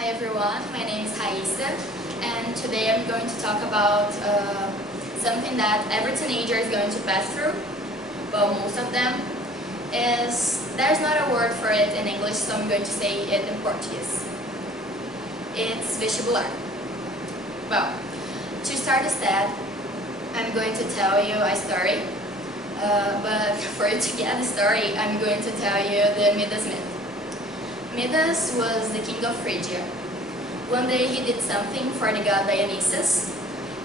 Hi everyone, my name is Raissa, and today I'm going to talk about something that every teenager is going to pass through, well, most of them, there's not a word for it in English, so I'm going to say it in Portuguese. It's vestibular. Well, to start this that, I'm going to tell you a story, but for you to get the story, I'm going to tell you the Midas myth. Midas was the king of Phrygia. One day he did something for the god Dionysus,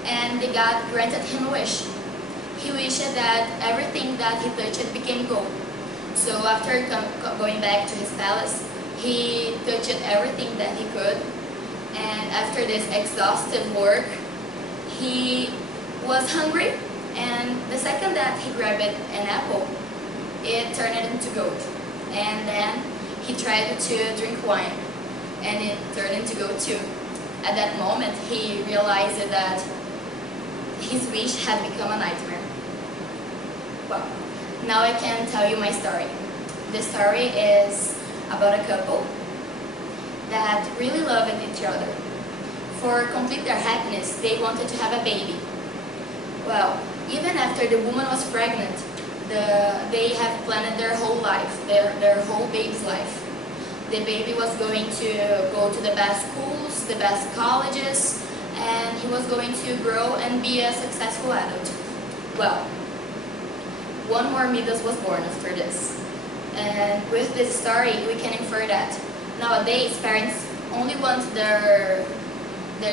and the god granted him a wish. He wished that everything that he touched became gold. So after going back to his palace, he touched everything that he could, and after this exhaustive work, he was hungry, and the second that he grabbed an apple, it turned into gold. And then he tried to drink wine, and it turned into gold too. At that moment, he realized that his wish had become a nightmare. Well, now I can tell you my story. The story is about a couple that really loved each other. For complete their happiness, they wanted to have a baby. Well, even after the woman was pregnant, they have planned their whole life, their whole baby's life. The baby was going to go to the best schools, the best colleges, and he was going to grow and be a successful adult. Well, one more Midas was born after this. And with this story, we can infer that nowadays parents only want their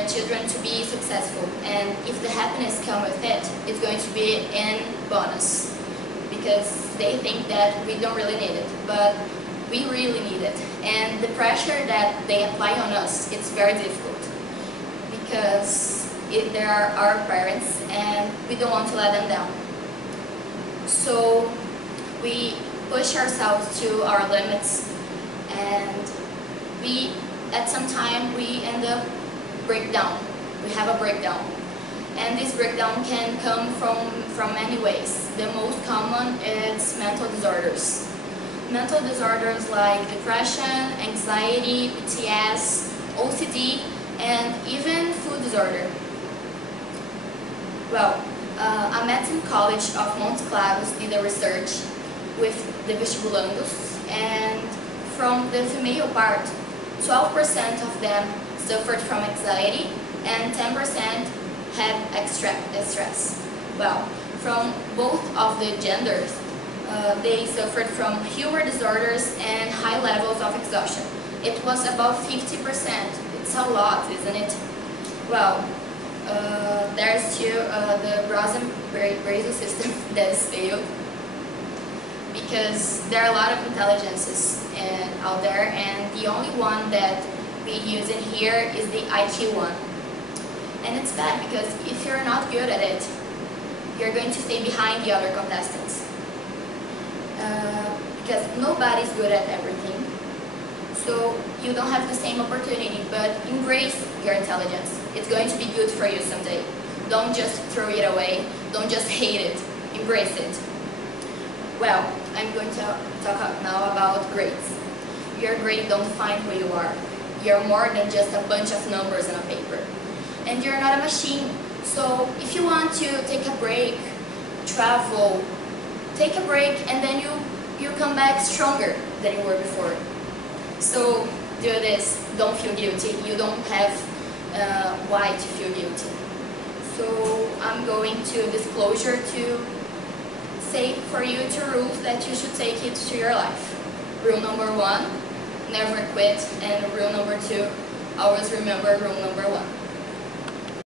children to be successful, and if the happiness comes with it, it's going to be in bonus, because they think that we don't really need it, but we really need it. And the pressure that they apply on us, it's very difficult, because they are our parents and we don't want to let them down. So we push ourselves to our limits, and at some time we end up breakdown. We have a breakdown. And this breakdown can come from many ways. The most common is mental disorders. Mental disorders like depression, anxiety, PTS, OCD, and even food disorder. Well, a medicine college of Montes Claros did a research with the vestibulandos, and from the female part, 12% of them suffered from anxiety and 10% had extra stress. Well, from both of the genders, they suffered from humor disorders and high levels of exhaustion. It was about 50%. It's a lot, isn't it? Well, there's too the brain system that is failed, because there are a lot of intelligences out there, and the only one that we use in here is the IQ one. And it's bad, because if you're not good at it, you're going to stay behind the other contestants. Because nobody's good at everything. So you don't have the same opportunity, but embrace your intelligence. It's going to be good for you someday. Don't just throw it away. Don't just hate it. Embrace it. Well, I'm going to talk now about grades. Your grade don't define who you are. You're more than just a bunch of numbers on a paper. And you're not a machine. So if you want to take a break, travel, take a break, and then you come back stronger than you were before. So do this. Don't feel guilty. You don't have why to feel guilty. So I'm going to disclosure to say for you 2 rules that you should take it to your life. Rule number 1, never quit, and rule number 2, always remember rule number 1.